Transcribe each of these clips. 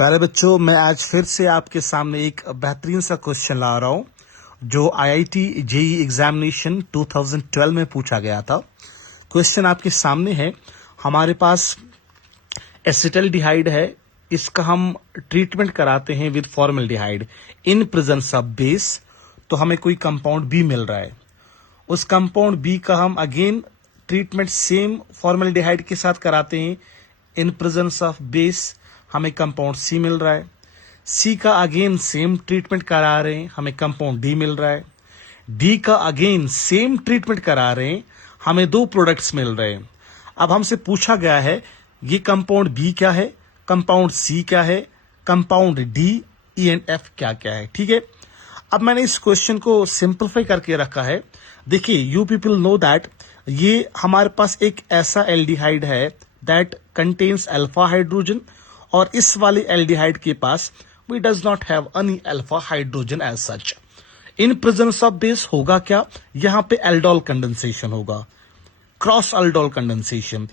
प्यारे बच्चों, मैं आज फिर से आपके सामने एक बेहतरीन सा क्वेश्चन ला रहा हूँ जो आईआईटी जेईई एग्जामिनेशन 2012 में पूछा गया था। क्वेश्चन आपके सामने है। हमारे पास एसिटल्डिहाइड है, इसका हम ट्रीटमेंट कराते हैं with formaldehyde in presence of base, तो हमें कोई कंपाउंड बी मिल रहा है। उस कंपाउंड बी का हम अगेन ट्रीटमेंट सेम फॉर्मल्डिहाइड के साथ कराते हैं इन प्रेजेंस ऑफ बेस, हमें कंपाउंड सी मिल रहा है। सी का अगेन सेम ट्रीटमेंट करा रहे हैं, हमें कंपाउंड डी मिल रहा है। डी का अगेन सेम ट्रीटमेंट करा रहे हैं, हमें दो प्रोडक्ट्स मिल रहे हैं। अब हमसे पूछा गया है ये कंपाउंड बी क्या है, कंपाउंड सी क्या है, compound D E and F क्या क्या है। ठीक है, अब मैंने इस क्वेश्चन को सिंपलीफाई करके रखा है। देखिए, यू पीपल नो दैट ये हमारे पास एक ऐसा एल्डिहाइड है दैट कंटेन्स अल्फा हाइड्रोजन, और इस वाले एल्डिहाइड के पास we does not have any alpha hydrogen as such. In presence of base होगा क्या, यहां पे एल्डोल कंडेंसेशन होगा, क्रॉस एल्डोल कंडेंसेशन।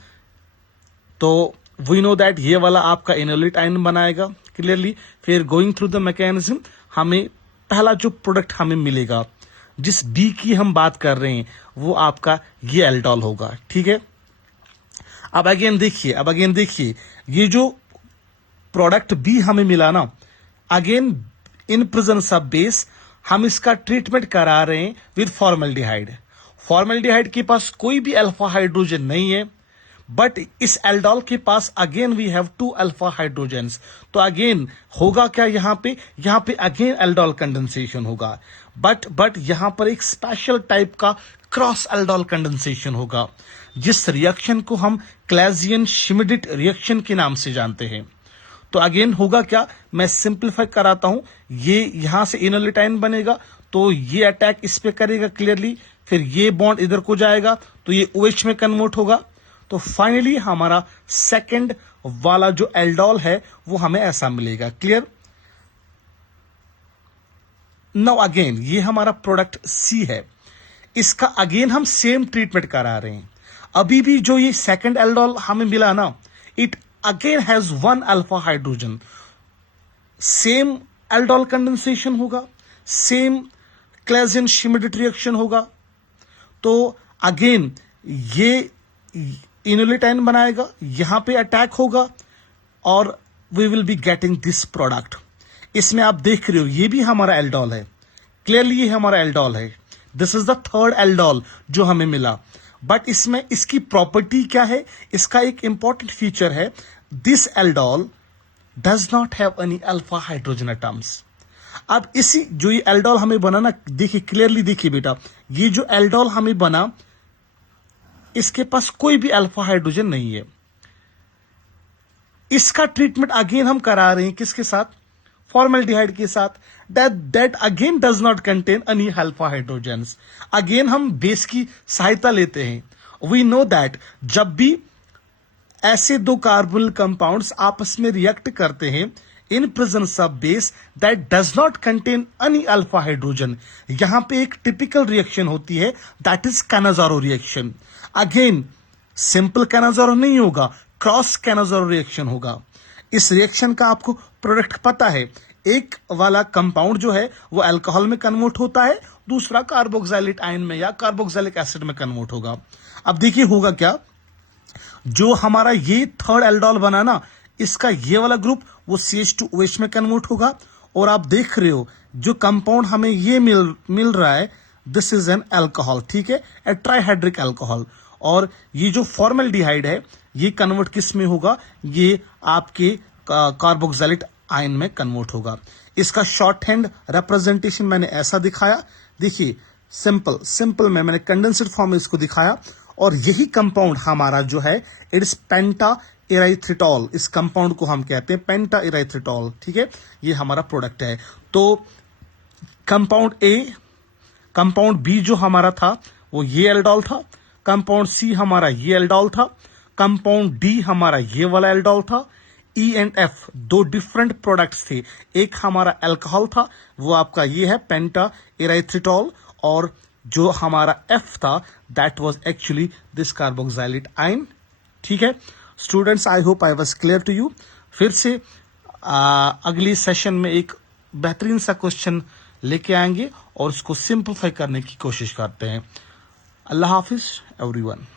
तो वी नो दैट ये वाला आपका इनोलेट आयन बनाएगा क्लियरली। फिर गोइंग थ्रू द मैकेनिज्म हमें पहला जो प्रोडक्ट हमें मिलेगा, जिस बी की हम बात कर रहे हैं, वो आपका ये एल्डोल होगा। ठीक है, अब अगेन देखिए ये जो प्रोडक्ट बी हमें मिला ना, again in presence of base हम इसका ट्रीटमेंट करा रहे हैं विद फॉर्मल्डिहाइड। फॉर्मल्डिहाइड के पास कोई भी अल्फा हाइड्रोजन नहीं है, बट इस एल्डोल के पास again we have two alpha hydrogens. तो अगेन होगा क्या, यहां पे अगेन एल्डोल कंडेंसेशन होगा, बट यहां पर एक स्पेशल टाइप का क्रॉस एल्डोल कंडेंसेशन होगा, जिस रिएक्शन को हम क्लाजियन श्मिडिट रिएक्शन के नाम से जानते हैं। तो अगेन होगा क्या, मैं सिंपलीफाई कराता हूं। ये यहां से इनोलेट आयन बनेगा, तो ये अटैक इस पे करेगा क्लियरली, फिर ये बॉन्ड इधर को जाएगा तो ये OH में कन्वर्ट होगा। तो फाइनली हमारा सेकंड वाला जो एल्डोल है वो हमें ऐसा मिलेगा। क्लियर। नाउ अगेन ये हमारा प्रोडक्ट सी है, इसका अगेन हम सेम ट्रीटमेंट करा रहे हैं। अभी भी जो ये सेकंड एल्डोल हमें मिला ना, it again has one alpha hydrogen, same aldol condensation होगा, same क्लाजियन श्मिडिट रिएक्शन होगा। तो अगेन ये इनोलेट आयन बनाएगा, यहां पे अटैक होगा, और we will be getting this product. इसमें आप देख रहे हो ये भी हमारा एल्डोल है, क्लियरली ये हमारा एल्डोल है। This is the third aldol जो हमें मिला, बट इसमें इसकी प्रॉपर्टी क्या है, इसका एक इंपॉर्टेंट फीचर है, this aldol does not have any alpha hydrogen atoms. अब इसी जो ये एल्डोल हमें बना ना, देखिए क्लियरली, देखिए बेटा, ये जो एल्डोल हमें बना, इसके पास कोई भी अल्फा हाइड्रोजन नहीं है। इसका ट्रीटमेंट अगेन हम करा रहे हैं किसके साथ, फॉर्मल्डिहाइड के साथ, that again does not contain any alpha hydrogens. Again हम बेस की सहायता लेते हैं। वी नो दैट जब भी ऐसे दो कार्बोनिल कंपाउंड्स आपस में रिएक्ट करते हैं in presence of base that does not contain any alpha hydrogen, यहां पे एक टिपिकल रिएक्शन होती है, that is Cannizzaro reaction. Again simple Cannizzaro नहीं होगा, क्रॉस कैनाज़ारो रिएक्शन होगा। इस रिएक्शन का आपको प्रोडक्ट पता है, एक वाला कंपाउंड जो है वो अल्कोहल में कन्वर्ट होता है, दूसरा कार्बोक्सिलिक आयन में या कार्बोक्सिलिक एसिड में कन्वर्ट होगा। अब देखिए होगा क्या, जो हमारा ये थर्ड एल्डोल बना ना, इसका ये वाला ग्रुप वो CH2OH में कन्वर्ट होगा, और आप देख रहे हो जो कंपाउंड हमें ये मिल रहा है, दिस इज एन अल्कोहल। ठीक है, ए ट्राइहाइड्रिक अल्कोहल। और ये जो फॉर्मल्डिहाइड है ये कन्वर्ट किस में होगा, ये आपके कार्बोक्सिलिक आयन में कन्वर्ट होगा। इसका शॉर्ट हैंड रिप्रेजेंटेशन मैंने ऐसा दिखाया, देखिए सिंपल में मैंने कंडेंस्ड फॉर्म में इसको दिखाया, और यही कंपाउंड हमारा जो है इट इज पेंटा इराइथ्रिटॉल। इस कंपाउंड को हम कहते हैं पेंटा इराइथ्रिटॉल। ठीक है, ये हमारा प्रोडक्ट है। तो कंपाउंड ए, कंपाउंड बी जो हमारा था वो ये एल्डोल था, कंपाउंड सी हमारा ये एल्डोल था, कंपाउंड डी हमारा ये वाला एल्डोल था। ई एंड एफ दो डिफरेंट प्रोडक्ट्स थे, एक हमारा अल्कोहल था वो आपका ये है पेंटा इराइथ्रिटॉल, और जो हमारा एफ था that was actually this carboxylic ion. ठीक है students, I hope I was clear to you. फिर से अगली सेशन में एक बेहतरीन सा क्वेश्चन लेके आएंगे और उसको सिंपलीफाई करने की कोशिश करते हैं। अल्लाह हाफिज एवरीवन।